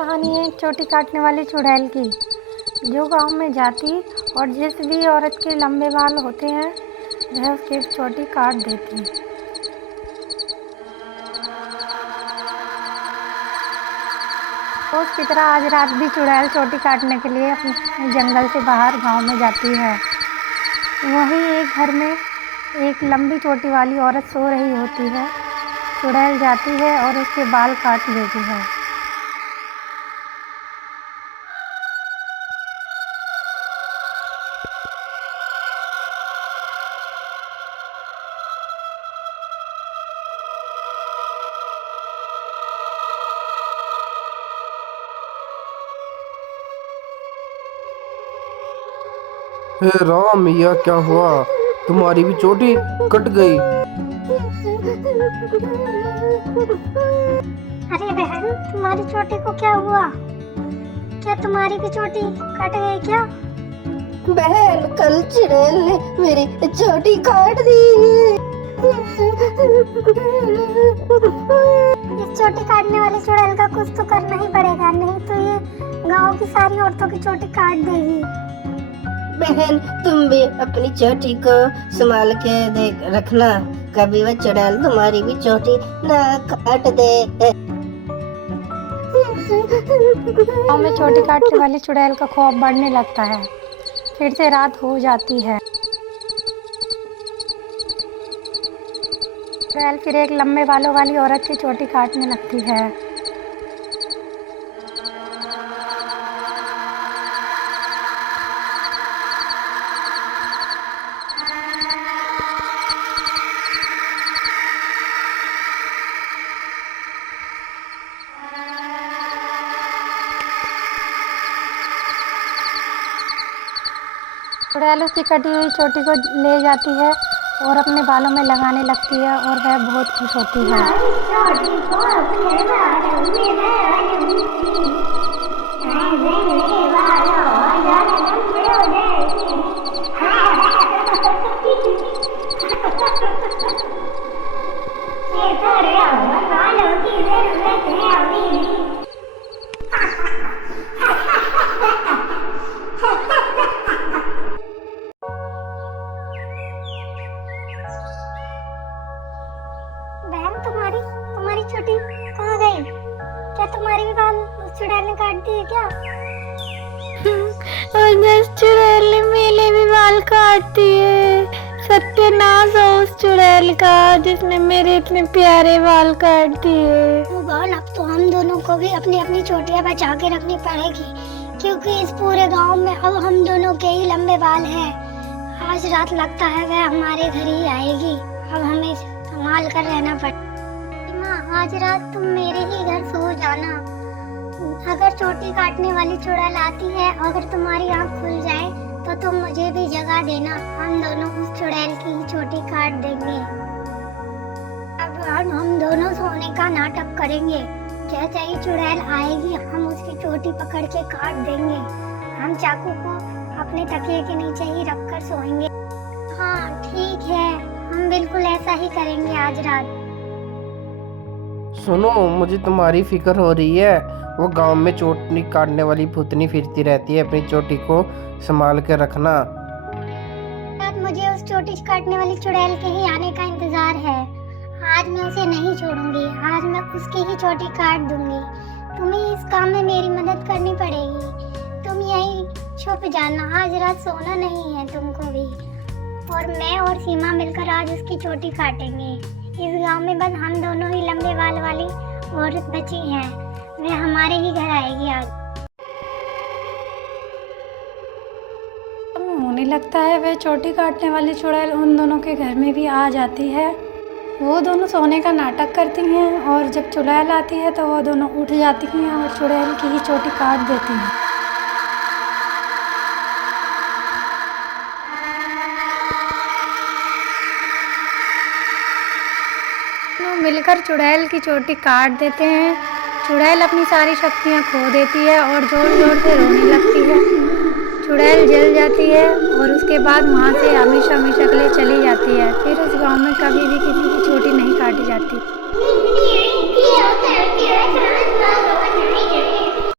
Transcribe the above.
कहानी है एक चोटी काटने वाली चुड़ैल की, जो गांव में जाती और जिस भी औरत के लंबे बाल होते हैं वह उसकी चोटी काट देती। रोज की तरह आज रात भी चुड़ैल चोटी काटने के लिए अपने जंगल से बाहर गांव में जाती है। वहीं एक घर में एक लंबी चोटी वाली औरत सो रही होती है। चुड़ैल जाती है और उसके बाल काट लेती है। हे राम, यह क्या हुआ? तुम्हारी भी चोटी कट गई। अरे बहन, तुम्हारी चोटी को क्या हुआ? क्या तुम्हारी भी चोटी कट गई क्या? बहन, कल चुड़ैल ने मेरी चोटी काट दी। इस चोटी काटने वाली चुड़ैल का कुछ तो करना ही पड़ेगा, नहीं तो ये गांव की सारी औरतों की चोटी काट देगी। बहन, तुम भी अपनी चोटी को संभाल के देख रखना, कभी वह चुड़ैल तुम्हारी भी चोटी न काट दे। गांव में चोटी काटने वाली चुड़ैल का खौफ बढ़ने लगता है। फिर से रात हो जाती है। चुड़ैल फिर एक लंबे बालों वाली औरत की चोटी काटने लगती है। चुड़ैल उसकी कटी हुई चोटी को ले जाती है और अपने बालों में लगाने लगती है और वह बहुत खुश होती है। बहन, तुम्हारी चोटी कहाँ गई? क्या तुम्हारी भी बाल उस चुड़ैल ने काट दिए क्या? और चुड़ैल ने मेरे भी बाल काट दिए। सत्यानाश हो उस चुड़ैल का जिसने मेरे इतने प्यारे बाल काट दिए। बहन, अब तो हम दोनों को भी अपनी अपनी चोटियां बचा के रखनी पड़ेगी, क्योंकि इस पूरे गांव में अब हम दोनों के ही लंबे बाल हैं। आज रात लगता है वह हमारे घर ही आएगी। अब हमें संभाल कर रहना पड़ेगा। माँ, आज रात तुम मेरे ही घर सो जाना। अगर चोटी काटने वाली चुड़ैल आती है, अगर तुम्हारी आँख खुल जाए तो तुम मुझे भी जगा देना। हम दोनों उस चुड़ैल की ही चोटी काट देंगे। अब हम दोनों सोने का नाटक करेंगे। जैसे ही चुड़ैल आएगी हम उसकी चोटी पकड़ के काट देंगे। हम चाकू को अपने तकिए के नीचे ही रखकर सोएंगे। हाँ ठीक है, हम बिल्कुल ऐसा ही करेंगे आज रात। सुनो, मुझे तुम्हारी फिक्र हो रही है। वो गांव में चोटी काटने वाली भूतनी फिरती रहती है, अपनी चोटी को संभाल के रखना। मुझे उस चोटी काटने वाली चुड़ैल के ही आने का इंतजार है। आज मैं उसे नहीं छोड़ूंगी। आज मैं उसकी ही चोटी काट दूंगी। तुम्हें इस काम में मेरी मदद करनी पड़ेगी। तुम यहीं छुप जाना। आज रात सोना नहीं है तुमको भी। और मैं और सीमा मिलकर आज उसकी चोटी काटेंगे। इस गांव में बस हम दोनों ही लंबे बाल वाली औरत बची हैं। वह हमारे ही घर आएगी आज। होने लगता है वह चोटी काटने वाली चुड़ैल उन दोनों के घर में भी आ जाती है। वो दोनों सोने का नाटक करती हैं और जब चुड़ैल आती है तो वो दोनों उठ जाती हैं और चुड़ैल की ही चोटी काट देती हैं। मिलकर चुड़ैल की चोटी काट देते हैं। चुड़ैल अपनी सारी शक्तियाँ खो देती है और जोर जोर से रोने लगती है। चुड़ैल जल जाती है और उसके बाद वहाँ से हमेशा हमेशा के लिए चली जाती है। फिर उस गांव में कभी भी किसी की चोटी नहीं काटी जाती।